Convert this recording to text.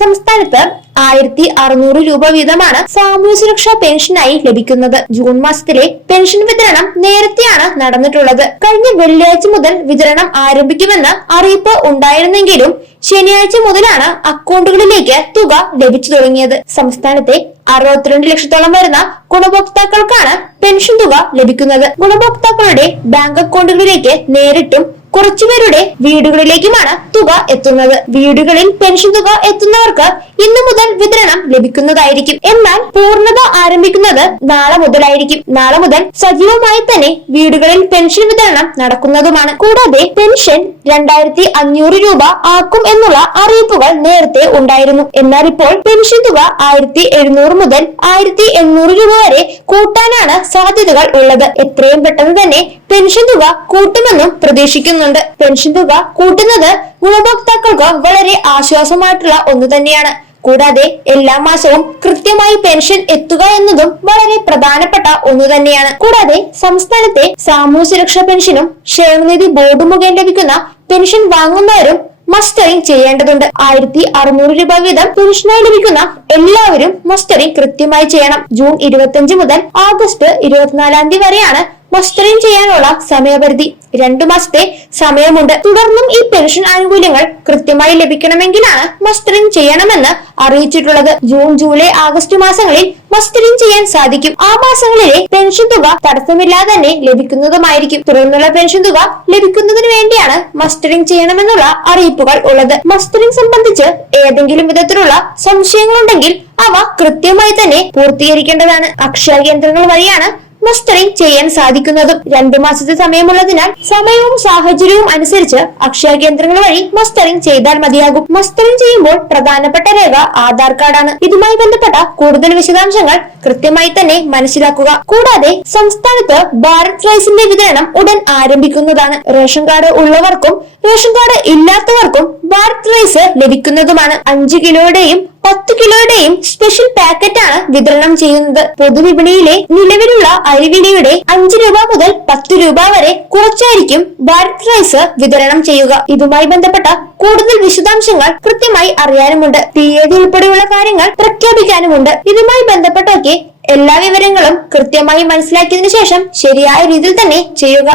സംസ്ഥാനത്ത് 1600 രൂപ വീതമാണ് സാമൂഹ്യ സുരക്ഷാ പെൻഷനായി ലഭിക്കുന്നത്. ജൂൺ മാസത്തിലെ പെൻഷൻ വിതരണം നേരത്തെയാണ് നടന്നിട്ടുള്ളത്. കഴിഞ്ഞ വെള്ളിയാഴ്ച മുതൽ വിതരണം ആരംഭിക്കുമെന്ന് അറിയിപ്പ് ഉണ്ടായിരുന്നെങ്കിലും ശനിയാഴ്ച മുതലാണ് അക്കൗണ്ടുകളിലേക്ക് തുക ലഭിച്ചു തുടങ്ങിയത്. സംസ്ഥാനത്തെ 62 ലക്ഷത്തോളം വരുന്ന ഗുണഭോക്താക്കൾക്കാണ് പെൻഷൻ തുക ലഭിക്കുന്നത്. ഗുണഭോക്താക്കളുടെ ബാങ്ക് അക്കൗണ്ടുകളിലേക്ക് നേരിട്ടും കുറച്ചുപേരുടെ വീടുകളിലേക്കുമാണ് തുക എത്തുന്നത്. വീടുകളിൽ പെൻഷൻ തുക എത്തുന്നവർക്ക് ഇന്നു മുതൽ വിതരണം ലഭിക്കുന്നതായിരിക്കും. എന്നാൽ പൂർണ്ണത ആരംഭിക്കുന്നത് നാളെ മുതലായിരിക്കും. നാളെ മുതൽ സജീവമായി തന്നെ വീടുകളിൽ പെൻഷൻ വിതരണം നടക്കുന്നതുമാണ്. കൂടാതെ പെൻഷൻ 2500 രൂപ ആക്കും എന്നുള്ള അറിയിപ്പുകൾ നേരത്തെ ഉണ്ടായിരുന്നു. എന്നാൽ ഇപ്പോൾ പെൻഷൻ തുക 1700 മുതൽ 1800 രൂപ വരെ കൂട്ടാനാണ് സാധ്യതകൾ ഉള്ളത്. എത്രയും പെട്ടെന്ന് തന്നെ പെൻഷൻ തുക കൂട്ടുമെന്നും പ്രതീക്ഷിക്കുന്നുണ്ട്. പെൻഷൻ തുക കൂട്ടുന്നത് ഗുണഭോക്താക്കൾക്ക് വളരെ ആശ്വാസമായിട്ടുള്ള ഒന്ന് തന്നെയാണ്. കൂടാതെ എല്ലാ മാസവും കൃത്യമായി പെൻഷൻ എത്തുക എന്നതും വളരെ പ്രധാനപ്പെട്ട ഒന്ന് തന്നെയാണ്. കൂടാതെ സംസ്ഥാനത്തെ സാമൂഹ്യ സുരക്ഷാ പെൻഷനും ക്ഷേമനിധി ബോർഡ് മുഖേന ലഭിക്കുന്ന പെൻഷൻ വാങ്ങുന്നവരും മസ്റ്ററിംഗ് ചെയ്യേണ്ടതുണ്ട്. 1600 രൂപ വീതം പെൻഷനായി ലഭിക്കുന്ന എല്ലാവരും മസ്റ്ററിംഗ് കൃത്യമായി ചെയ്യണം. ജൂൺ 25 മുതൽ ആഗസ്റ്റ് 24 വരെയാണ് മസ്റ്ററിംഗ് ചെയ്യാനുള്ള സമയപരിധി. 2 മാസത്തെ സമയമുണ്ട്. തുടർന്നും ഈ പെൻഷൻ ആനുകൂല്യങ്ങൾ കൃത്യമായി ലഭിക്കണമെങ്കിലാണ് മസ്റ്ററിംഗ് ചെയ്യണമെന്ന് അറിയിച്ചിട്ടുള്ളത്. ജൂൺ, ജൂലൈ, ആഗസ്റ്റ് മാസങ്ങളിൽ മസ്റ്ററിംഗ് ചെയ്യാൻ സാധിക്കും. ആ മാസങ്ങളിലെ പെൻഷൻ തുക തടസ്സമില്ലാതെ തന്നെ ലഭിക്കുന്നതുമായിരിക്കും. തുടർന്നുള്ള പെൻഷൻ തുക ലഭിക്കുന്നതിന് വേണ്ടിയാണ് മസ്റ്ററിംഗ് ചെയ്യണമെന്നുള്ള അറിയിപ്പുകൾ ഉള്ളത്. മസ്റ്ററിംഗ് സംബന്ധിച്ച് ഏതെങ്കിലും വിധത്തിലുള്ള സംശയങ്ങളുണ്ടെങ്കിൽ അവ കൃത്യമായി തന്നെ പൂർത്തീകരിക്കേണ്ടതാണ്. അക്ഷയ കേന്ദ്രങ്ങൾ വഴിയാണ് മസ്റ്ററിംഗ് ചെയ്യാൻ സാധിക്കുന്നതും. 2 മാസത്തെ സമയമുള്ളതിനാൽ സമയവും സാഹചര്യവും അനുസരിച്ച് അക്ഷയ കേന്ദ്രങ്ങൾ വഴി മസ്റ്ററിംഗ് ചെയ്താൽ മതിയാകും. മസ്റ്ററിംഗ് ചെയ്യുമ്പോൾ പ്രധാനപ്പെട്ട രേഖ ആധാർ കാർഡാണ്. ഇതുമായി ബന്ധപ്പെട്ട കൂടുതൽ വിശദാംശങ്ങൾ കൃത്യമായി തന്നെ മനസ്സിലാക്കുക. കൂടാതെ സംസ്ഥാനത്ത് ഭാരത് റൈസിന്റെ വിതരണം ഉടൻ ആരംഭിക്കുന്നതാണ്. റേഷൻ കാർഡ് ഉള്ളവർക്കും റേഷൻ കാർഡ് ഇല്ലാത്തവർക്കും ഭാരത് റൈസ് ലഭിക്കുന്നതുമാണ്. 5 കിലോയുടെയും 10 കിലോയുടെയും സ്പെഷ്യൽ പാക്കറ്റാണ് വിതരണം ചെയ്യുന്നത്. പൊതുവിപണിയിലെ നിലവിലുള്ള അരിവിലയുടെ 5 രൂപ മുതൽ 10 രൂപ വരെ കുറച്ചായിരിക്കും ഭാരത് റൈസ് വിതരണം ചെയ്യുക. ഇതുമായി ബന്ധപ്പെട്ട കൂടുതൽ വിശദാംശങ്ങൾ കൃത്യമായി അറിയാനുമുണ്ട്. തീയതി ഉൾപ്പെടെയുള്ള കാര്യങ്ങൾ പ്രഖ്യാപിക്കാനുമുണ്ട്. ഇതുമായി ബന്ധപ്പെട്ടൊക്കെ എല്ലാ വിവരങ്ങളും കൃത്യമായി മനസ്സിലാക്കിയതിനു ശേഷം ശരിയായ രീതിയിൽ തന്നെ ചെയ്യുക.